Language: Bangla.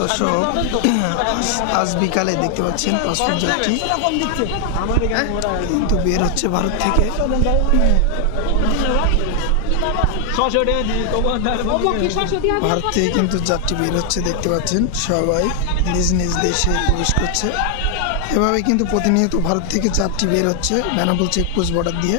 দর্শক, আজ বিকালে দেখতে পাচ্ছেন পাসপোর্ট যাত্রী কিন্তু বের হচ্ছে ভারত থেকে। ভারত থেকে কিন্তু যাত্রী বের হচ্ছে, দেখতে পাচ্ছেন সবাই। নিজ নিজ দেশে প্রবেশ করছে। এভাবে কিন্তু প্রতিনিয়ত ভারত থেকে যাত্রী বের হচ্ছে বেনাপোল চেকপোস্ট বর্ডার দিয়ে।